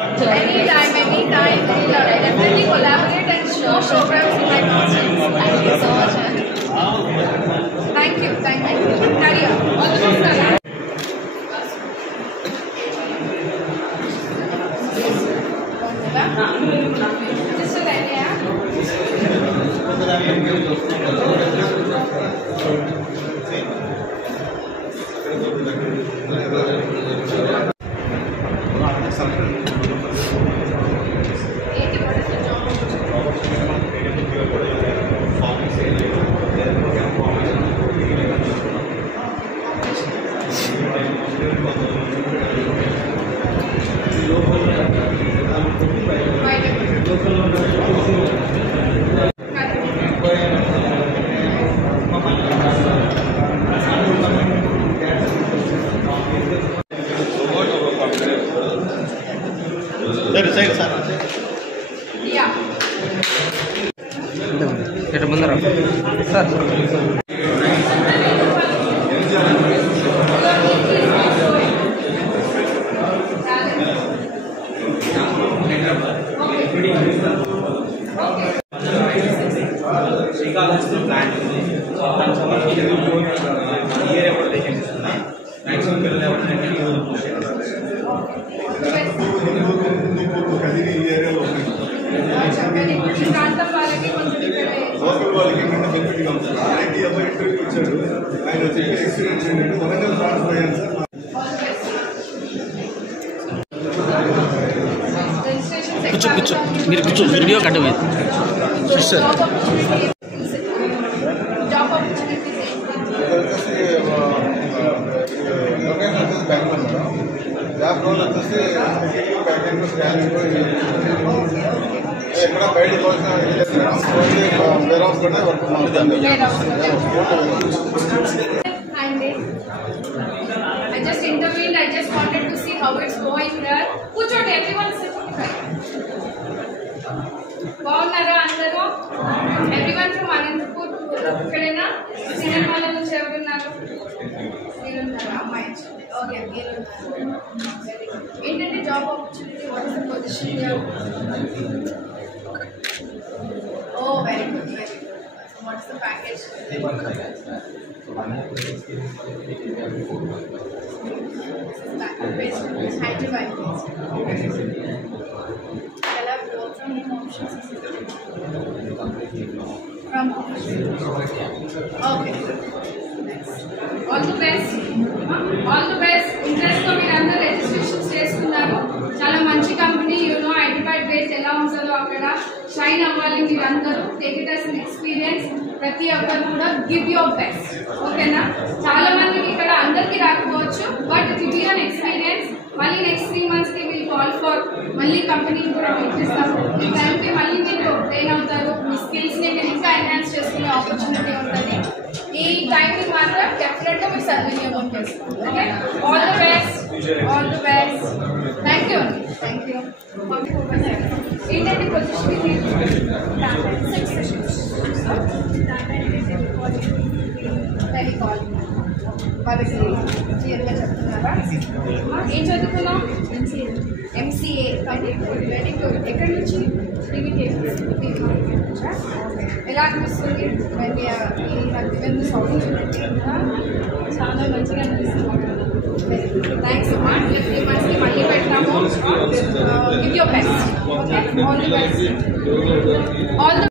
Anytime, definitely collaborate and show programs in my concerts. Thank you so much. Thank you. Nadia, all the best. Sister Nadia. Yeah. Kita bener, Sir. కూర్చో మీరు కూర్చో video కట్టమైంది sister job opportunities job role వచ్చేసి ఎక్కడ బయటకు I just intervened. I just wanted to see how it's going there. Kuchote, everyone sit. బాగున్నారా అందరూ? Everyone from Anantapur ఇక్కడేనా? సినిమాల నుంచి ఎవరున్నారు? మీరున్నారా? అమ్మాయి. ఓకే, మీరున్నారు. ఏంటంటే job opportunity, what is the position here? Oh, very good, very good. So what is the package? Hyderabad. From options. From options. Okay. All the best. All the best. Interest to మీరు అందరూ registrations చేసుకున్నారు. చాలా మంచి company, Hyderabad base ఎలా ఉంటుందో అక్కడ shine అవ్వాలి మీరు అందరూ. Take it as an experience. ప్రతి ఒక్కరు కూడా గివ్ యువర్ బెస్ట్. ఓకేనా? చాలా మందికి ఇక్కడ అందరికీ రాకపోవచ్చు, but it will be an experience. మళ్ళీ నెక్స్ట్ 3 months కి విల్ కాల్ ఫర్ మళ్ళీ కంపెనీని కూడా పిలిపిస్తాము. ఈ టైంకి మళ్ళీ మీరు ట్రైన్ అవుతారు. మీ స్కిల్స్ని మీరు ఇంకా ఎన్హాన్స్ చేసుకునే ఆపర్చునిటీ ఉంటుంది. ఈ టైంని మాత్రం డెఫినెట్గా మీరు సద్వినియోగం చేస్తాం. Okay, all the best. Thank you. ఏంటంటే పొజిషన్ టెలికాలింగ్ వాళ్ళకి క్లియర్గా చెప్తున్నారా? ఏం చదువుకున్నాం? MCA. Very good. ఎక్కడి నుంచి? ఎలా అనిపిస్తుంది? చాలా మంచిగా అనిపిస్తుంది. థ్యాంక్స్ అమ్మా. 3 months మళ్ళీ పెడతాము. Give your best. Okay, all the best. All